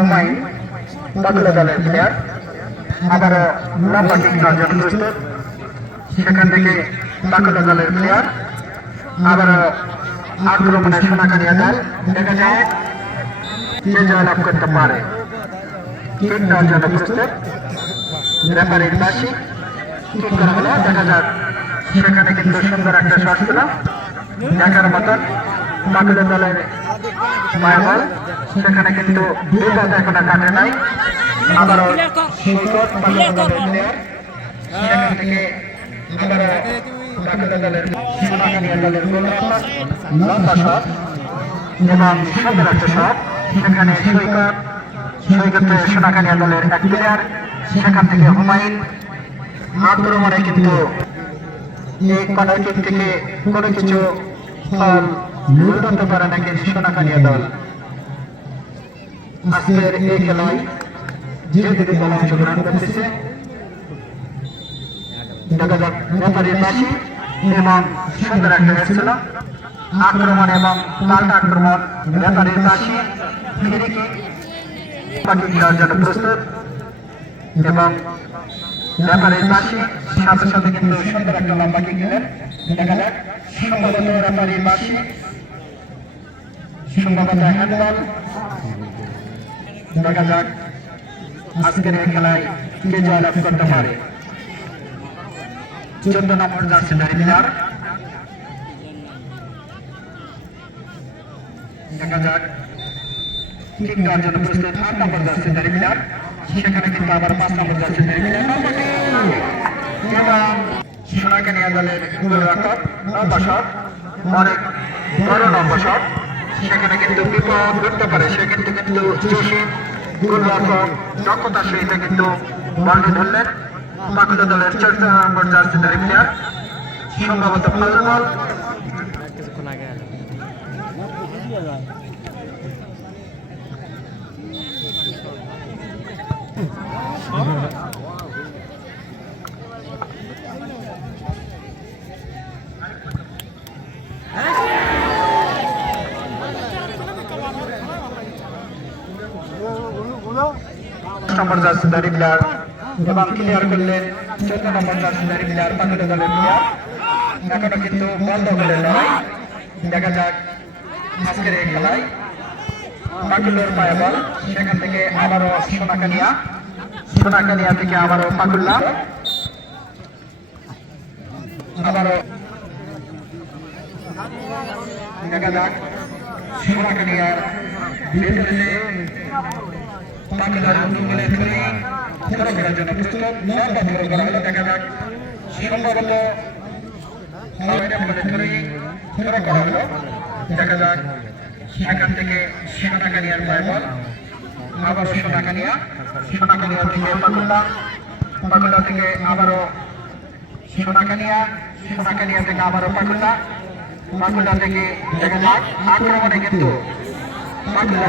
হুমায়ুন বাঁকুড়া দলের প্লেয়ার আবারও কিক প্রস্তুত সেখান থেকে বাঁকুড়া দলের প্লেয়ার আবারও আক্রমণে সোনাকানিয়া দল, দেখা যায় যে জয়লাভ করতে পারে। কিক নেওয়ার জন্য প্রস্তুত রেফারির পাশে কিক করা সুন্দর একটা শট ছিল। দেখার মতন বাঁকুড়া দলের মায়াবল সেখানে কিন্তু বিপদ এখনও কাটে নাই। আবারও এবং সেখানে সৈকত সৈকত সোনাকানিয়া দলের এক প্লেয়ার সেখান থেকে হুমায়ুন। আক্রমণে কিন্তু এই কর্নার থেকে কোনো কিছু ফল লুটাতে পারে না কিন্তু সোনাকানিয়া দল? আজকের এই খেলায় যে দুটি দল অংশগ্রহণ করতেছে, দেখা যাক, রেফারির পাশে এবং সুন্দর একটা ম্যাচ ছিল আক্রমণ এবং পাল্টা আক্রমণ, রেফারির পাশে কি দেওয়ার জন্য প্রস্তুত। এবং রেফারির পাশে সাথে সাথে কিন্তু সুন্দর একটা লম্বা কিক দেখা যাক, সম্ভবত রেফারির পাশে সম্ভবত দেখা যাক আজকের এই খেলায় কে জয়লাভ করতে পারে। চোদ্দ নম্বর জার্সি নারী দেখা যাক নম্বর সেখানে কিন্তু আবার পাঁচ নম্বর জার্সি নারী প্লেয়ার। এবং সোনাকানিয়া দলের গোলরক্ষক শট অনেক বড় শট। সেখানে কিন্তু বিপদ ঘটতে পারে। সে কিন্তু কিন্তু জোশী দক্ষতা সহিত কিন্তু বলটি ধরলেন। বাঁকুড়া দলের চর্চা নম্বর জার্সি নারী প্লেয়ার, সম্ভবত ফাউল কিছুক্ষণ আগে নম্বর জার্সি নারী প্লেয়ার এবং ক্লিয়ার করলেন চোদ্দ নম্বর জার্সি নারী প্লেয়ার বাঁকুড়া দলের প্লেয়ার এখনও কিন্তু বন্ধ করলেন লড়াই দেখা যাক আজকের এই খেলায়। পাকুল্লোর পায়ে বল, সেখান থেকে আবারও সোনাকানিয়া। সোনাকানিয়া থেকে আবারও পাকুল্লা। আবারও দেখা যাক সোনাকানিয়ার ভেতরে। পাকিস্তান বলে ধরে ধরে ফেরার জন্য প্রস্তুত। লম্বা ধরে করা হলো দেখা যাক। সম্ভবত নয়টা বলে ধরে ধরে করা হলো। দেখা যাক সেখান থেকে সোনাকানিয়ার পায় বল আবারও সোনাকানিয়া সোনাকানিয়া থেকে পাকুল্লা পাকুল্লা থেকে আবারও সোনাকানিয়া সোনাকানিয়া থেকে আবারও পাকুল্লা পাকুল্লা থেকে দেখা যাক, আক্রমণে কিন্তু পাকুল্লা